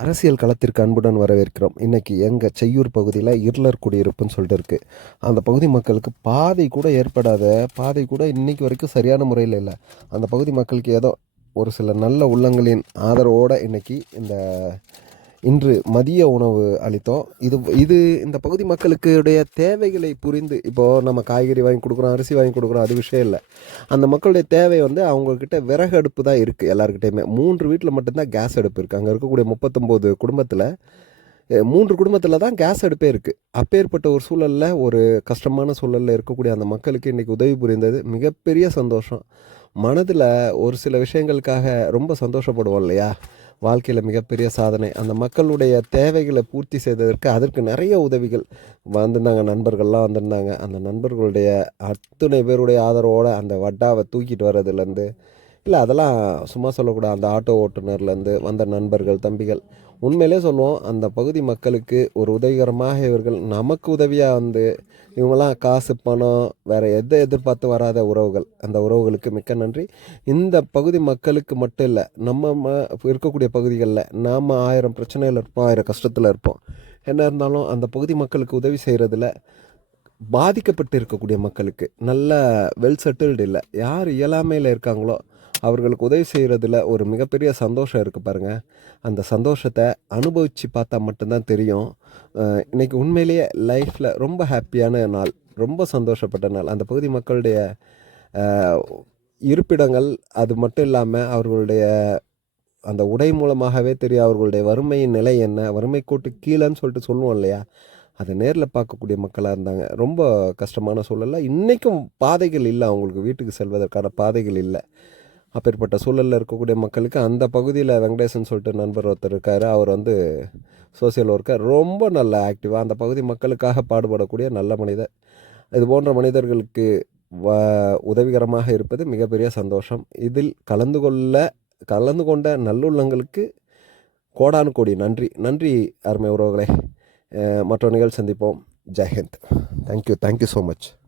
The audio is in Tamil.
அரசியல் களத்திற்கு அன்புடன் வரவேற்கிறோம். இன்றைக்கி எங்கள் செய்யூர் பகுதியில் இருளர் குடியிருப்புன்னு சொல்லிட்டு இருக்குது அந்த பகுதி மக்களுக்கு பாதை கூட ஏற்படாத பாதை கூட இன்றைக்கி வரைக்கும் சரியான முறையில் இல்லை. அந்த பகுதி மக்களுக்கு ஏதோ ஒரு சில நல்ல உள்ளங்களின் ஆதரவோடு இன்றைக்கி இந்த இன்று மதிய உணவு அளித்தோம். இது இது இந்த பகுதி மக்களுக்குடைய தேவைகளை புரிந்து இப்போது நம்ம காய்கறி வாங்கி கொடுக்குறோம் அரிசி வாங்கி கொடுக்குறோம் அது விஷயம் இல்லை. அந்த மக்களுடைய தேவை வந்து அவங்கக்கிட்ட விறகு அடுப்பு தான் இருக்குது எல்லாருக்கிட்டையுமே மூன்று வீட்டில் மட்டும்தான் கேஸ் அடுப்பு இருக்குது அங்கே இருக்கக்கூடிய முப்பத்தொம்போது குடும்பத்தில் மூன்று குடும்பத்தில் தான் கேஸ் அடுப்பே இருக்குது அப்பேற்பட்ட ஒரு சூழலில் ஒரு கஷ்டமான சூழலில் இருக்கக்கூடிய அந்த மக்களுக்கு இன்றைக்கி உதவி புரிந்தது. மிகப்பெரிய சந்தோஷம். மனதில் ஒரு சில விஷயங்களுக்காக ரொம்ப சந்தோஷப்படுவோம் இல்லையா? வாழ்க்கையில் மிகப்பெரிய சாதனை. அந்த மக்களுடைய தேவைகளை பூர்த்தி செய்ததற்கு அதற்கு நிறைய உதவிகள் வந்திருந்தாங்க. நண்பர்கள்லாம் வந்திருந்தாங்க. அந்த நண்பர்களுடைய அத்தனை பேருடைய ஆதரவோடு அந்த வட்டாவை தூக்கிட்டு வர்றதுலேருந்து இல்லை அதெல்லாம் சும்மா சொல்லக்கூடாது. அந்த ஆட்டோ ஓட்டுநர்லேருந்து வந்த நண்பர்கள் தம்பிகள் உண்மையிலே சொல்லுவோம் அந்த பகுதி மக்களுக்கு ஒரு உதவிகரமாக இவர்கள் நமக்கு உதவியாக வந்து இவங்களாம் காசு பணம் வேறு எதை எதிர்பார்த்து வராத உறவுகள். அந்த உறவுகளுக்கு மிக்க நன்றி. இந்த பகுதி மக்களுக்கு மட்டும் இல்லை நம்ம ம- இருக்கக்கூடிய பகுதிகளில் நாம் ஆயிரம் பிரச்சனையில் இருப்போம் ஆயிரம் கஷ்டத்தில் இருப்போம். என்ன இருந்தாலும் அந்த பகுதி மக்களுக்கு உதவி செய்கிறதுல பாதிக்கப்பட்டு இருக்கக்கூடிய மக்களுக்கு நல்ல வெல் செட்டில்டு இல்லை. யார் இயலாமையில் இருக்காங்களோ அவர்களுக்கு உதவி செய்கிறதுல ஒரு மிகப்பெரிய சந்தோஷம் இருக்குது பாருங்கள் அந்த சந்தோஷத்தை அனுபவித்து பார்த்தா மட்டும்தான் தெரியும். இன்றைக்கி உண்மையிலேயே லைஃப்பில் ரொம்ப ஹாப்பியான நாள் ரொம்ப சந்தோஷப்பட்ட நாள். அந்த பகுதி மக்களுடைய இருப்பிடங்கள் அது மட்டும் இல்லாமல் அவர்களுடைய அந்த உடை மூலமாகவே தெரியும் அவர்களுடைய வறுமையின் நிலை என்ன வறுமை கூட்டு கீழேன்னு சொல்லிட்டு சொல்லுவோம் இல்லையா? அதை நேரில் பார்க்கக்கூடிய மக்களாக இருந்தாங்க. ரொம்ப கஷ்டமான சூழலில். இன்றைக்கும் பாதைகள் இல்லை அவங்களுக்கு வீட்டுக்கு செல்வதற்கான பாதைகள் இல்லை. அப்பேற்பட்ட சூழலில் இருக்கக்கூடிய மக்களுக்கு அந்த பகுதியில் வெங்கடேசன் சொல்லிட்டு நண்பர் ஒருத்தர் இருக்கார். அவர் வந்து சோசியல் ஒர்க்கர் ரொம்ப நல்ல ஆக்டிவாக அந்த பகுதி மக்களுக்காக பாடுபடக்கூடிய நல்ல மனிதர். இது போன்ற மனிதர்களுக்கு வ உதவிகரமாக இருப்பது மிகப்பெரிய சந்தோஷம். இதில் கலந்து கொள்ள கலந்து கொண்ட நல்லுள்ளங்களுக்கு கோடானு கோடி நன்றி. நன்றி அருமை உறவுகளே. அஹ் மற்றொரு நிகழ்ச்சி சந்திப்போம். Jai Hind. Thank you thank you so much